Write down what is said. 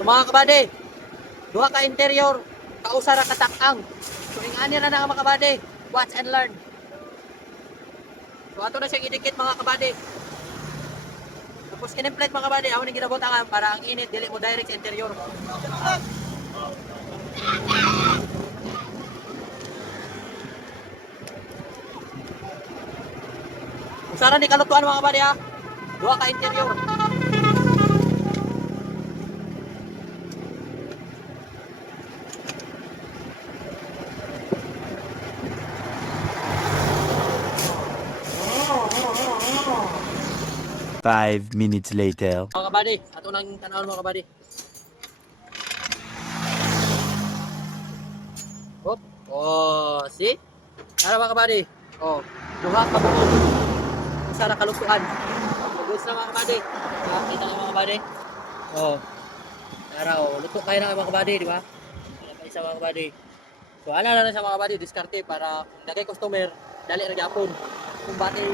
So mga kabady, duha ka interior, kausa ra katak-ang. So ingani ra na mga kabady, watch and learn. So ato na siyang idikit mga kabady. Tapos kinemplate mga kabady, ako ning ginabutangan para ang init dili mo direct sa interior. Usara ni kalutuan mga kabady ha. Duha ka interior. 5 minutes later. Mga kabady, ato nang tanawon mga kabady. Hop. Oh, see? Ara mga kabady. Oh, duha ka bukod. Usara kalutuan. Gusto na mga kabady. Kita na mga kabady. Oh. Ara oh, luto kayo na mga kabady, di ba? Wala pa isa mga kabady. So ana na sa mga kabady, diskarte para kung dagay customer, dali ra gyapon. Kung bati